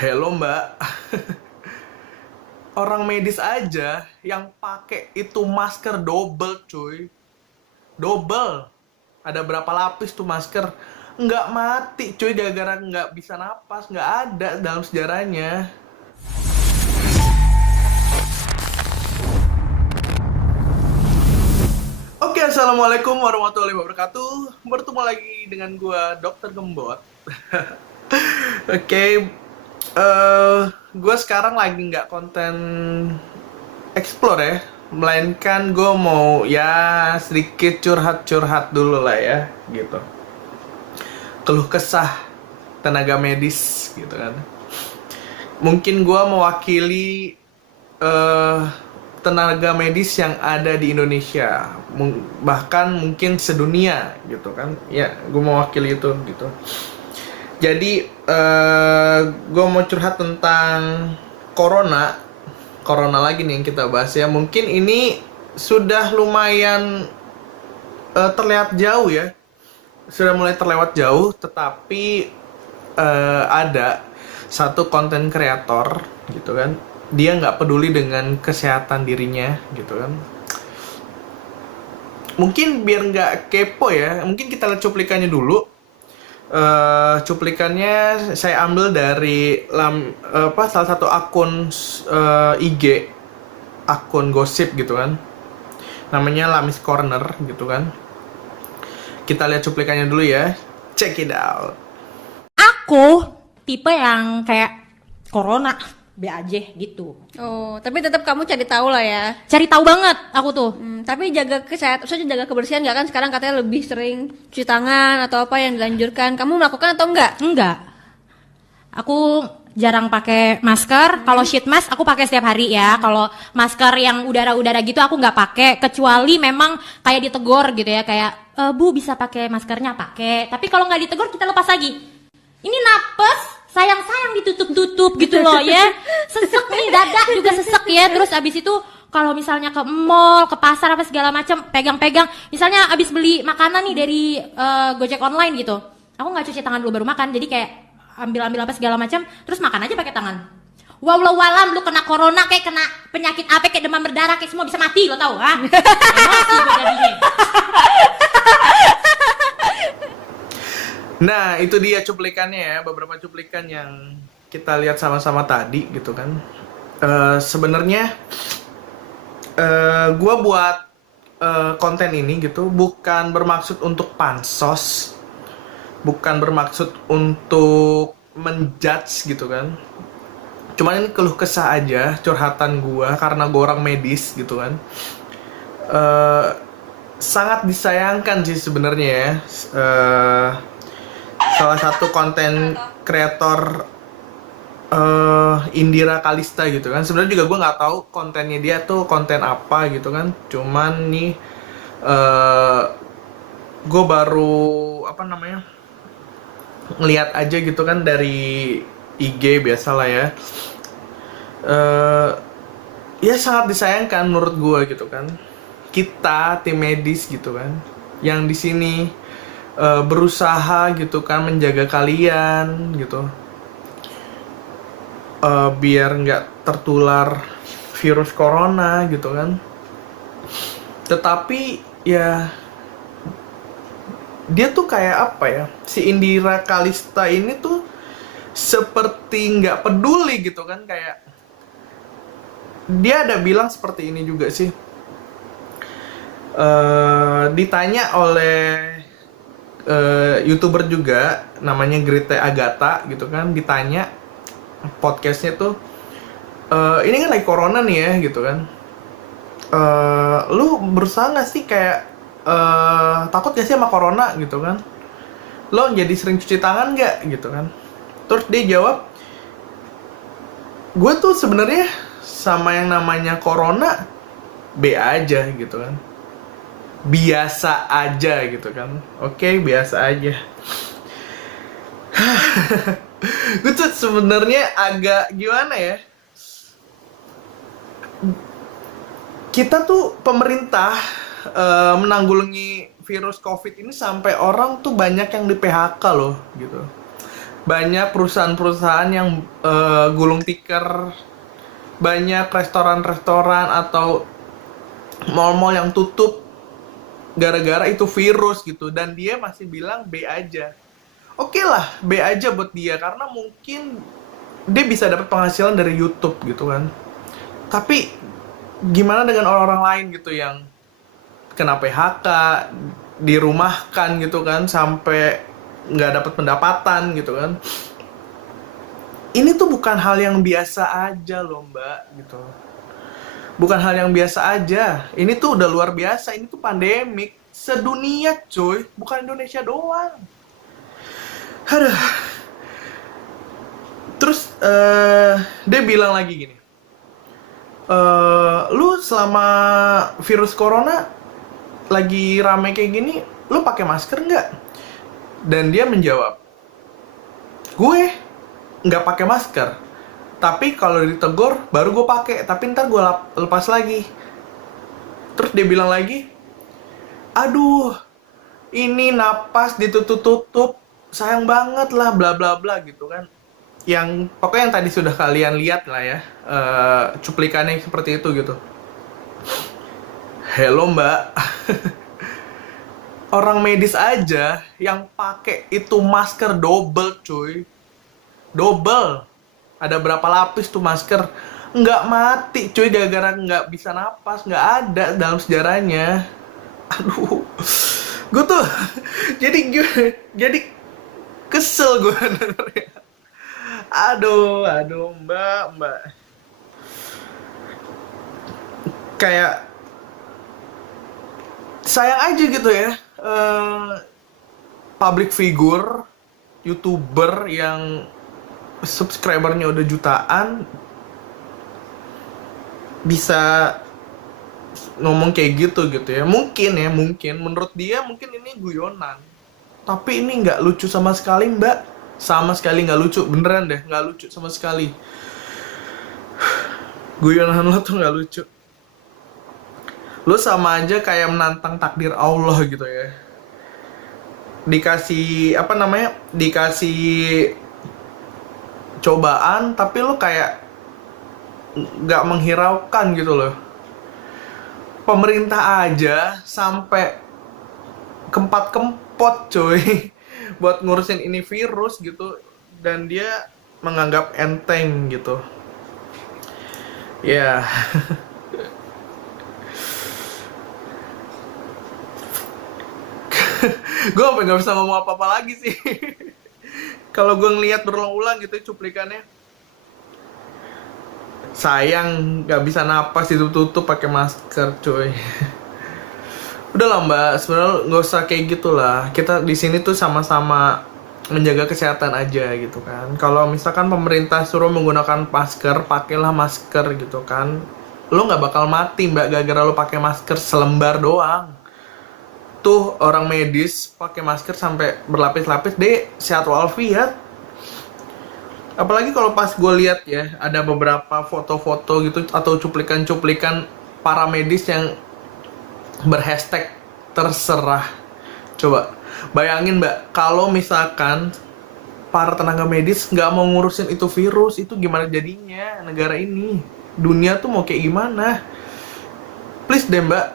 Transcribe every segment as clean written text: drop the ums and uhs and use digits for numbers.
Hello Mbak, orang medis aja yang pakai itu masker double cuy. Double. Ada berapa lapis tuh masker? Nggak mati cuy gara-gara nggak bisa napas. Nggak ada dalam sejarahnya. Oke, assalamualaikum warahmatullahi wabarakatuh. Bertemu lagi dengan gua Dokter Gembot. Oke, gue sekarang lagi nggak konten explore ya, melainkan gue mau ya sedikit curhat-curhat dulu lah ya, gitu. Keluh kesah tenaga medis, gitu kan. Mungkin gue mewakili eh, tenaga medis yang ada di Indonesia, bahkan mungkin sedunia, gitu kan. Ya, gue mewakili itu, gitu. Jadi gue mau curhat tentang corona. Corona lagi nih yang kita bahas ya. Mungkin ini sudah lumayan terlihat jauh ya. Sudah mulai terlewat jauh, tetapi ada satu konten kreator gitu kan. Dia nggak peduli dengan kesehatan dirinya gitu kan. Mungkin biar nggak kepo ya, mungkin kita lihat cuplikannya dulu. Cuplikannya saya ambil dari salah satu akun IG, akun gosip gitu kan, namanya Lamis Corner gitu kan. Kita lihat cuplikannya dulu ya, check it out. Aku tipe yang kayak corona be aja gitu. Oh, tapi tetap kamu cari tahu lah ya. Cari tahu banget aku tuh. Tapi jaga kesehatan, maksudnya jaga kebersihan nggak kan? Sekarang katanya lebih sering cuci tangan atau apa yang dilanjurkan. Kamu melakukan atau enggak? Enggak. Aku jarang pakai masker. Kalau sheet mask aku pakai setiap hari ya. Kalau masker yang udara-udara gitu aku nggak pakai, kecuali memang kayak ditegur gitu ya, kayak Bu bisa pakai maskernya, pakai. Tapi kalau nggak ditegur kita lepas lagi. Ini napes sayang-sayang ditutup-tutup gitu loh ya. Sesek nih, dada juga sesek ya. Terus abis itu kalau misalnya ke mall, ke pasar apa segala macam, pegang-pegang. Misalnya abis beli makanan nih dari Gojek online gitu. Aku nggak cuci tangan dulu baru makan. Jadi kayak ambil-ambil apa segala macam, terus makan aja pakai tangan. Walau lu kena corona kayak kena penyakit apa kayak demam berdarah kayak semua bisa mati lo tau ah. Emosi gue jadinya. Nah, itu dia cuplikannya ya, beberapa cuplikan yang kita lihat sama-sama tadi gitu kan. Sebenarnya gue buat konten ini gitu bukan bermaksud untuk pansos, bukan bermaksud untuk menjudge gitu kan. Cuman ini keluh kesah aja, curhatan gua karena gua orang medis gitu kan. Sangat disayangkan sih sebenarnya ya. Salah satu konten kreator Indira Kalista gitu kan. Sebenarnya juga gua nggak tahu kontennya dia tuh konten apa gitu kan. Cuman nih gue baru apa namanya ngeliat aja gitu kan dari IG biasalah ya. Ya sangat disayangkan menurut gue gitu kan. Kita tim medis gitu kan, yang di sini berusaha gitu kan menjaga kalian gitu, biar nggak tertular virus corona gitu kan. Tetapi ya dia tuh kayak apa ya, si Indira Kalista ini tuh seperti nggak peduli gitu kan. Kayak dia ada bilang seperti ini juga sih. Ditanya oleh YouTuber juga namanya Grete Agatha gitu kan, ditanya podcastnya tuh, ini kan lagi corona nih ya gitu kan, lu berusaha nggak sih kayak takut gak sih sama corona gitu kan, lo jadi sering cuci tangan nggak gitu kan. Terus dia jawab, gue tuh sebenarnya sama yang namanya corona B aja gitu kan, biasa aja gitu kan. Oke, biasa aja. Gue tuh sebenarnya agak gimana ya, kita tuh pemerintah menanggulangi virus COVID ini sampai orang tuh banyak yang di PHK loh gitu. banyak perusahaan-perusahaan yang gulung tikar, banyak restoran-restoran atau mall-mall yang tutup gara-gara itu virus gitu, dan dia masih bilang B aja. Oke lah, B aja buat dia karena mungkin dia bisa dapat penghasilan dari YouTube gitu kan. Tapi gimana dengan orang-orang lain gitu yang kena PHK, dirumahkan gitu kan, sampai nggak dapat pendapatan gitu kan. Ini tuh bukan hal yang biasa aja loh Mbak gitu. Bukan hal yang biasa aja. Ini tuh udah luar biasa. Ini tuh pandemik sedunia cuy, bukan Indonesia doang. Aduh. Terus dia bilang lagi gini, lu selama virus corona lagi rame kayak gini, lu pakai masker nggak? Dan dia menjawab, gue nggak pakai masker. Tapi kalau ditegur baru gue pakai. Tapi ntar gue lepas lagi. Terus dia bilang lagi, aduh, ini napas ditutup-tutup, sayang banget lah, bla bla bla gitu kan. Yang pokoknya yang tadi sudah kalian lihat lah ya, cuplikannya seperti itu gitu. Hello Mbak, orang medis aja yang pakai itu masker double cuy, double. Ada berapa lapis tuh masker, nggak mati cuy gara-gara nggak bisa napas, nggak ada dalam sejarahnya. Aduh, gue tuh jadi kesel gue dengernya. Aduh mbak kayak sayang aja gitu ya, public figure, YouTuber yang subscribernya udah jutaan bisa ngomong kayak gitu ya. Mungkin menurut dia mungkin ini guyonan, tapi ini nggak lucu sama sekali Mbak, sama sekali nggak lucu, beneran deh nggak lucu sama sekali. Guyonan lo tuh nggak lucu. Lo sama aja kayak menantang takdir Allah gitu ya. Dikasih dikasih cobaan tapi lo kayak nggak menghiraukan gitu loh. Pemerintah aja sampai kempot coy buat ngurusin ini virus gitu, dan dia menganggap enteng gitu ya. Gue sampai nggak bisa ngomong apa-apa lagi sih. Kalau gue ngeliat berulang-ulang gitu cuplikannya, sayang nggak bisa napas, ditutup pakai masker coy. Udah lah Mbak, sebenarnya nggak usah kayak gitulah. Kita di sini tuh sama-sama menjaga kesehatan aja gitu kan. Kalau misalkan pemerintah suruh menggunakan masker, pakailah masker gitu kan. Lo nggak bakal mati Mbak gara-gara lo pakai masker selembar doang. Tuh orang medis pakai masker sampai berlapis-lapis, deh sehat walafiat. Apalagi kalau pas gue lihat ya, ada beberapa foto-foto gitu atau cuplikan-cuplikan para medis yang berhashtag terserah. Coba bayangin Mbak, kalau misalkan para tenaga medis nggak mau ngurusin itu virus, itu gimana jadinya negara ini? Dunia tuh mau kayak gimana? Please deh Mbak,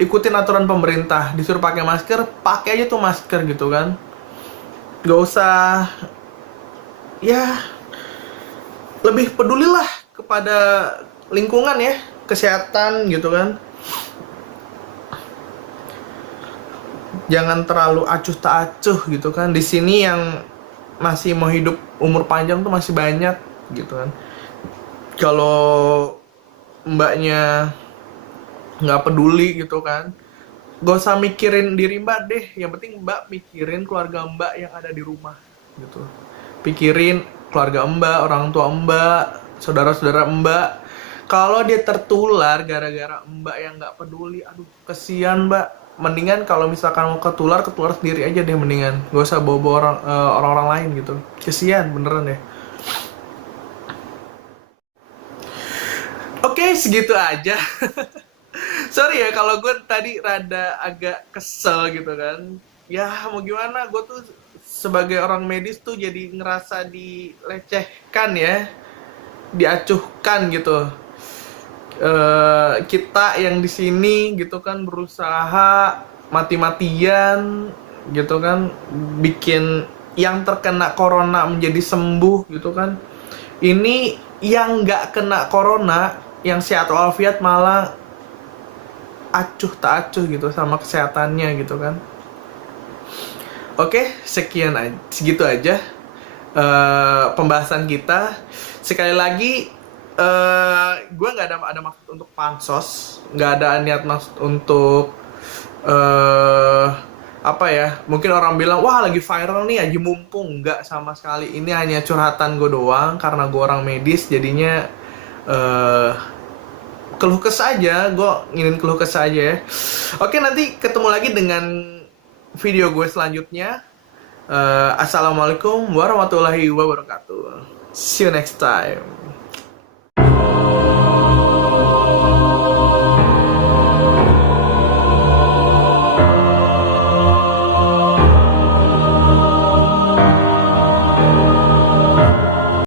ikutin aturan pemerintah. Disuruh pakai masker, pakai aja tuh masker gitu kan. Gak usah, ya lebih pedulilah kepada lingkungan ya, kesehatan gitu kan. Jangan terlalu acuh tak acuh gitu kan. Di sini yang masih mau hidup umur panjang tuh masih banyak gitu kan. Kalau mbaknya nggak peduli gitu kan, gak usah mikirin diri mbak deh. Yang penting mbak mikirin keluarga mbak yang ada di rumah gitu. Pikirin keluarga mbak, orang tua mbak, saudara-saudara mbak. Kalau dia tertular gara-gara mbak yang nggak peduli, aduh kesian mbak. Mendingan kalau misalkan mau ketular sendiri aja deh mendingan. Gak usah bawa-bawa orang-orang lain gitu. Kesian beneran deh. Oke, segitu aja. Sorry ya kalau gue tadi rada agak kesel gitu kan. Ya mau gimana, gue tuh sebagai orang medis tuh jadi ngerasa dilecehkan ya, diacuhkan gitu. Kita yang di sini gitu kan berusaha mati-matian gitu kan, bikin yang terkena corona menjadi sembuh gitu kan. Ini yang nggak kena corona, yang sehat walafiat malah acuh tak acuh gitu sama kesehatannya gitu kan. Oke, segitu aja pembahasan kita. Sekali lagi, gue nggak ada maksud untuk pansos, nggak ada niat maksud untuk apa ya? Mungkin orang bilang, wah lagi viral nih, aja mumpung. Nggak sama sekali. Ini hanya curhatan gue doang karena gue orang medis, jadinya keluh kesah aja. Gue ingin keluh kesah aja ya. Oke, nanti ketemu lagi dengan video gue selanjutnya. Assalamualaikum warahmatullahi wabarakatuh. See you next time.